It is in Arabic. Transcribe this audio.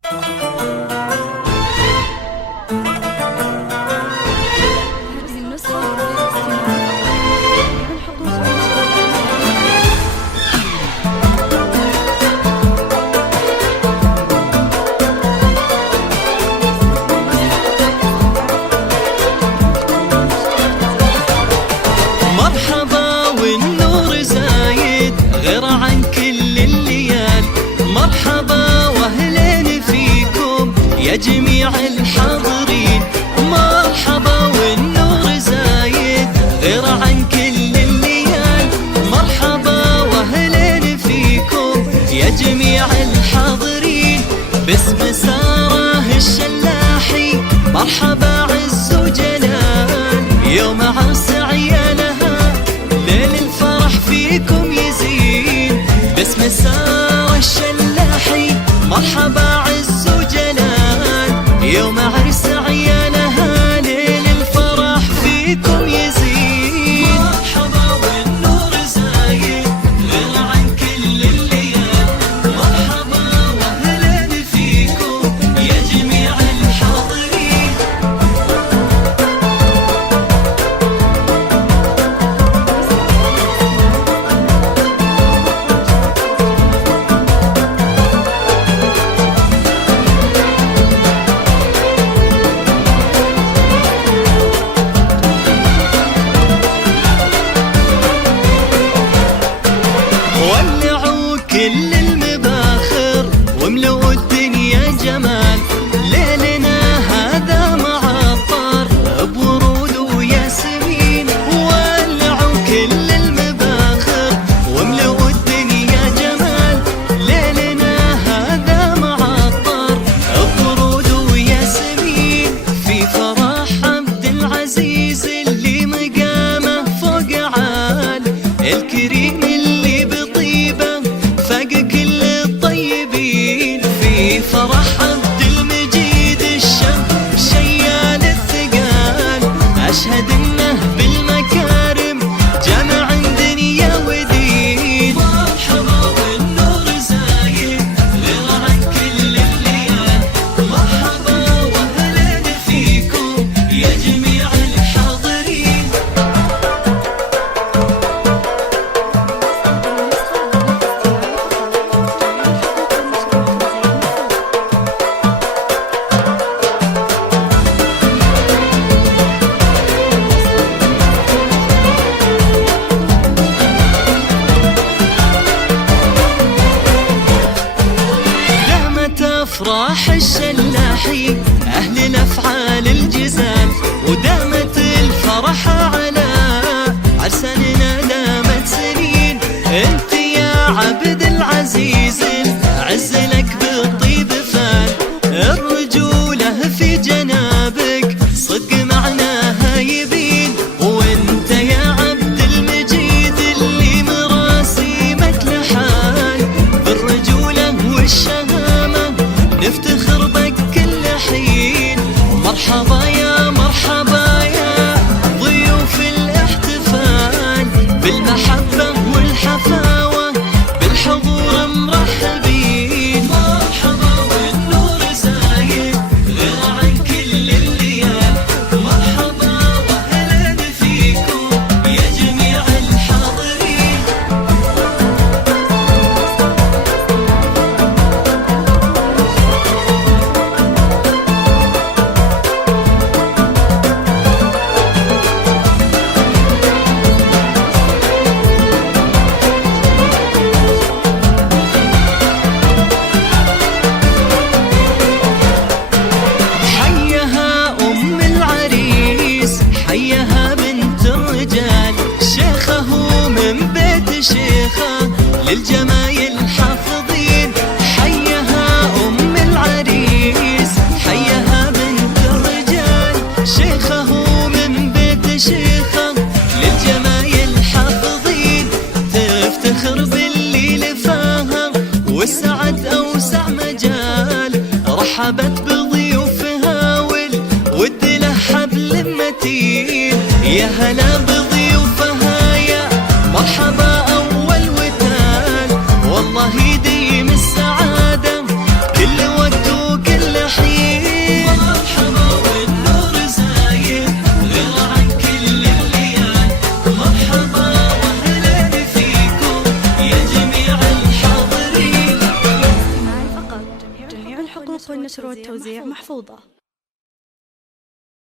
مرحبا والنور زايد غير عن كل الليال، مرحبا واهلين فيكم يا جميع الحاضرين، مرحبا والنور زايد غير عن كل الليال، مرحبا واهلين فيكم يا جميع الحاضرين، باسم سارة الشلاحي مرحبا عز وجلال، يوم عرس عيالها ليل الفرح فيكم يزيد، باسم سارة الشلاحي مرحبا عز وجلال، يوم عرس عيالها ليل الفرح فيكم يزيد، مرحبا والنور زايد غير عن كل الليال، مرحبا واهلين فيكم يا جميع الحاضرين. ولعوا كل المباخر واملؤوا الدنيا جمال، ليلنا هذا معطر بورود وياسمين، ولعوا كل المباخر واملؤوا الدنيا جمال، ليلنا هذا معطر بورود وياسمين، في فرح عبد العزيز اللي مقامه فوق عال، الكريم اللي بطيبه فاق كل الطيبين، في فرح عبد المجيد الشاب شيال الثقال، اشهد انه بالمكارم جمع دنيا ودين، مرحبا والنور زايد غير عن كل الليال، مرحبا واهلين فيكم يا جميع الحاضرين. دامت افراح الشلاحي اهل الافعال الجزال، ودامت الفرح على عرساننا دامت سنين، انت يا عبد العزيز العز لك بالطيب فال، الرجوله في جنابك صدق معناها يبين، وانت يا عبد المجيد اللي مراسيمك لحال، بالرجوله والشهامه نفتخر بك كل حين، مرحبا يا مرحبا يا ضيوف الاحتفال، بالمحبه والحفاوه بالحضور مرحبين، مرحبا والنور زايد غير عن كل الليال، مرحبا واهلين فيكم يا جميع الحاضرين. حيها أم العريس حيها بنت الرجال، شيخه من بيت شيخه للجمايل حافظين، حيها أم العريس حيها بنت الرجال، شيخه من بيت شيخه للجمايل حافظين، تفتخر باللي لفاها والسعد أوسع مجال، رحبت بضيوفها والود له حبل متين، يا هلا بضيوفها يا مرحبا أول وتال، والله يديم السعادة كل وقت النشر والتوزيع محفوظة.